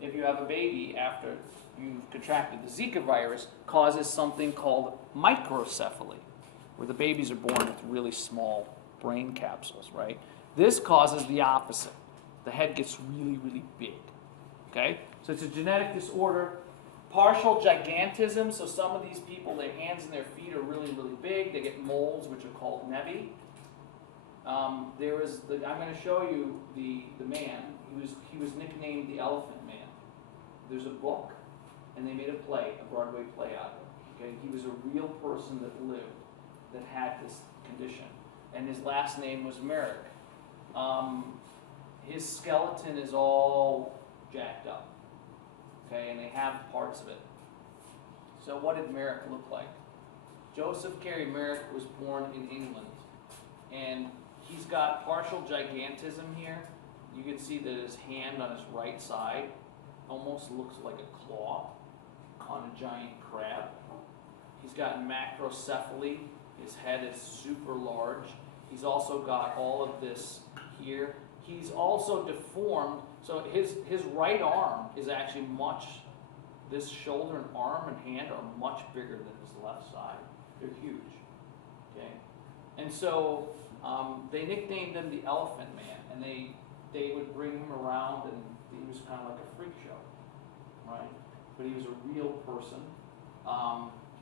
if you have a baby after you've contracted the Zika virus, causes something called microcephaly, where the babies are born with really small brain capsules, right? This causes the opposite. The head gets really, really big. Okay? So it's a genetic disorder. Partial gigantism, so some of these people, their hands and their feet are really, really big. They get moles, which are called nevi. I'm going to show you the man. He was nicknamed the Elephant Man. There's a book, and they made a Broadway play out of it. Okay? He was a real person that lived, that had this condition. And his last name was Merrick. His skeleton is all jacked up. Okay, and they have parts of it. So what did Merrick look like? Joseph Carey Merrick was born in England. And he's got partial gigantism here. You can see that his hand on his right side almost looks like a claw on a giant crab. He's got macrocephaly. His head is super large. He's also got all of this here. He's also deformed. So his right arm is actually this shoulder and arm and hand are much bigger than his left side. They're huge. Okay? And so they nicknamed him the Elephant Man, and they would bring him around, and he was kind of like a freak show, right? But he was a real person.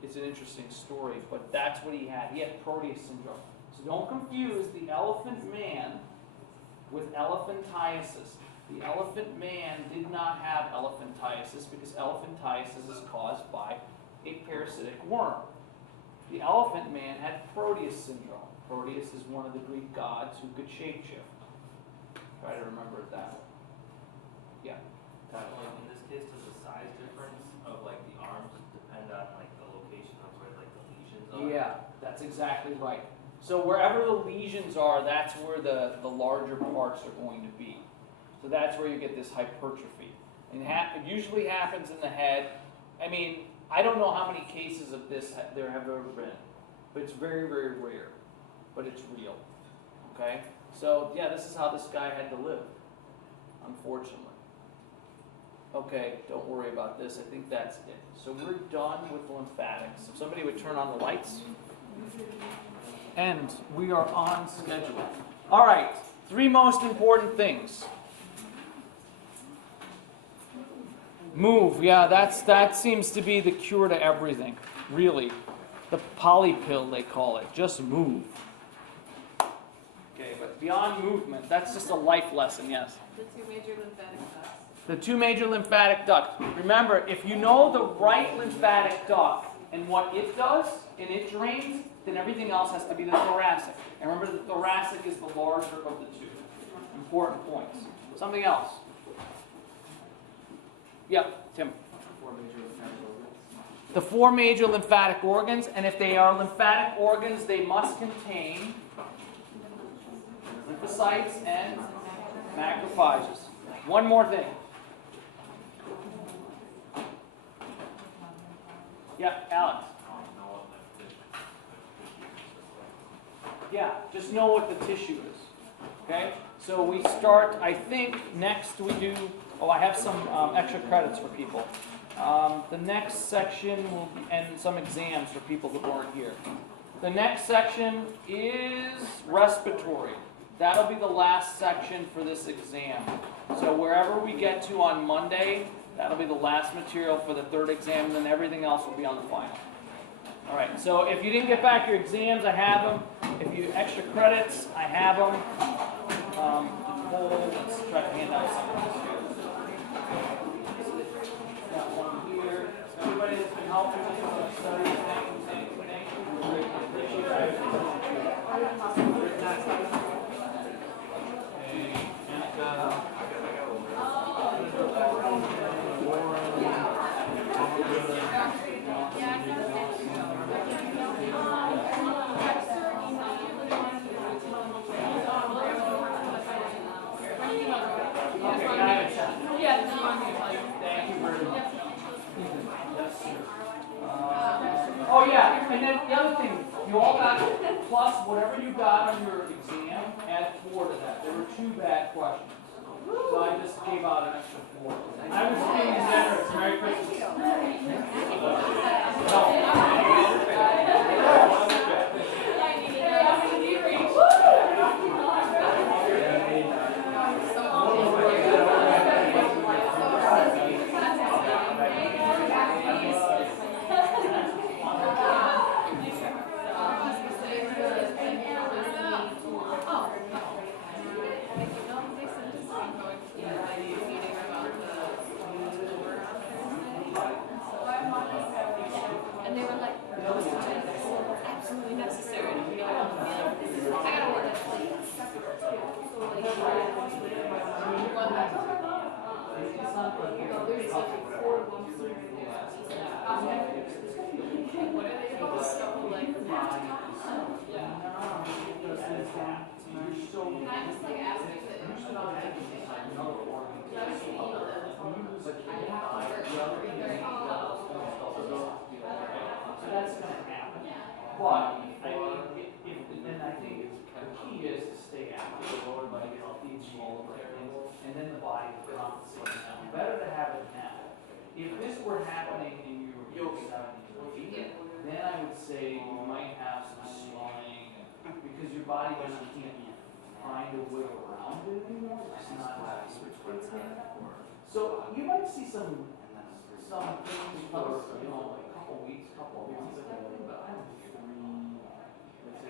It's an interesting story, but that's what he had. He had Proteus syndrome. So don't confuse the Elephant Man with elephantiasis. The Elephant Man did not have elephantiasis because elephantiasis is caused by a parasitic worm. The Elephant Man had Proteus syndrome. Proteus is one of the Greek gods who could shapeshift. Try to remember it that way. Yeah. Like in this case, does the size difference of like the arms depend on like the location of where like the lesions are? Yeah, that's exactly right. So wherever the lesions are, that's where the larger parts are going to be. So that's where you get this hypertrophy. And it usually happens in the head. I mean, I don't know how many cases of this there have ever been, but it's very, very rare. But it's real. Okay? So yeah, this is how this guy had to live, unfortunately. Okay, don't worry about this. I think that's it. So we're done with lymphatics. If somebody would turn on the lights. And we are on schedule. All right, 3 most important things. Move. Yeah, that seems to be the cure to everything, really. The poly pill, they call it. Just move. Okay, but beyond movement, that's just a life lesson, yes. The 2 major lymphatic ducts. The 2 major lymphatic ducts. Remember, if you know the right lymphatic duct and what it does, and it drains, then everything else has to be the thoracic. And remember, the thoracic is the larger of the 2. Important points. Something else. Yep, Tim. 4 major lymphatic organs. The 4 major lymphatic organs, and if they are lymphatic organs, they must contain lymphocytes and macrophages. One more thing. Yeah, Alex. Yeah, just know what the tissue is. Okay? So we start, I think, next we do, I have some extra credits for people. The next section will be, and some exams for people that weren't here. The next section is respiratory. That'll be the last section for this exam. So wherever we get to on Monday, that'll be the last material for the 3rd exam, and then everything else will be on the final. All right, so if you didn't get back your exams, I have them. If you extra credits, I have them. Let's try to hand out some of this here. Got one here. Everybody that's been helping with the study, thank you. Appreciate it. Oh yeah, and then up whatever you got on your exam, add 4 to that. There were 2 bad questions. So I just gave out an extra 4. I was being generous. Merry Christmas. And they were like, absolutely necessary. I gotta work at like, what are they about? So like, can I just like ask you about everything? So that's going to happen. But I mean, then I think the key is to stay active, like healthy and small and then the body will compensate now. Better to have it now. If this were happening and you were 7 or 8, then I would say you might have some swelling because your body just can't find a way around it anymore. It's not so you might see some things for a couple weeks, couple of months, but I don't think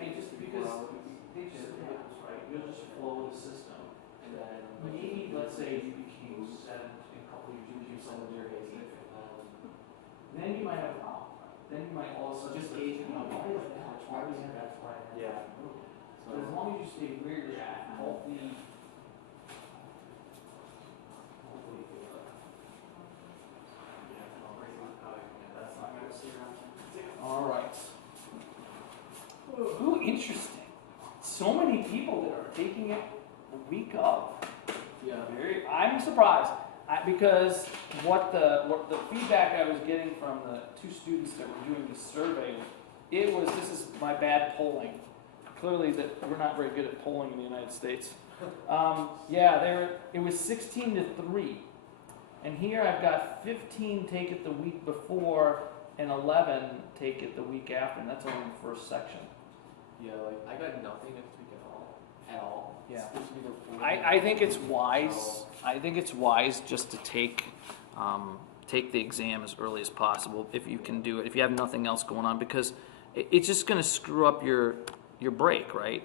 3. And just because they just right, you'll just flow the system. And then maybe let's say you became 7 in a couple of years, you became someone your age. Then you might have a problem. Then you might all of a sudden Just gauging how why is that? Why is that? That's why. Yeah. So as long as you stay where you're at, hopefully. All right. Ooh, interesting. So many people that are taking it the week of. Yeah. I'm surprised because what the feedback I was getting from the 2 students that were doing the survey, this is my bad polling. Clearly that we're not very good at polling in the United States. It was 16-3, and here I've got 15 take it the week before and 11 take it the week after, and that's only the first section. Yeah, like I got nothing next week at all. Yeah. It's supposed to be the 4th. I think it's wise. I think it's wise just to take the exam as early as possible if you can do it. If you have nothing else going on, because it's just going to screw up your break, right?